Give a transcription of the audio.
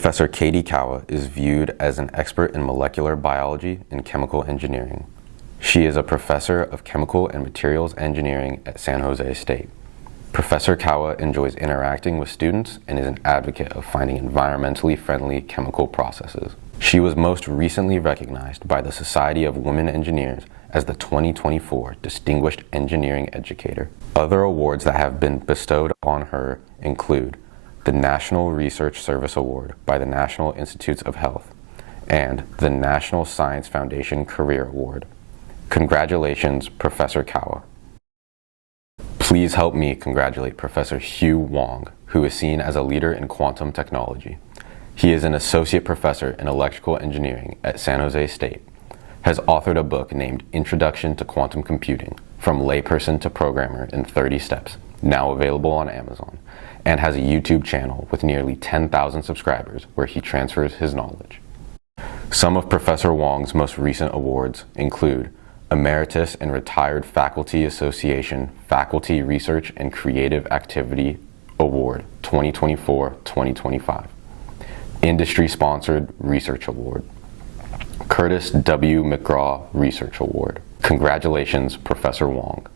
Professor Katy is viewed as an expert in molecular biology and chemical engineering. She is a professor of chemical and materials engineering at San Jose State. Professor Kawa enjoys interacting with students and is an advocate of finding environmentally friendly chemical processes. She was most recently recognized by the Society of Women Engineers as the 2024 Distinguished Engineering Educator. Other awards that have been bestowed on her include the National Research Service Award by the National Institutes of Health and the National Science Foundation Career Award. Congratulations, Professor Kawa. Please help me congratulate Professor Wong, who is seen as a leader in quantum technology. He is an associate professor in electrical engineering at San Jose State, has authored a book named Introduction to Quantum Computing, From Layperson to Programmer in 30 Steps, now available on Amazon, and has a YouTube channel with nearly 10,000 subscribers where he transfers his knowledge. Some of Professor Wong's most recent awards include Emeritus and Retired Faculty Association Faculty Research and Creative Activity Award 2024-2025, Industry-Sponsored Research Award, Curtis W. McGraw Research Award. Congratulations, Professor Wong.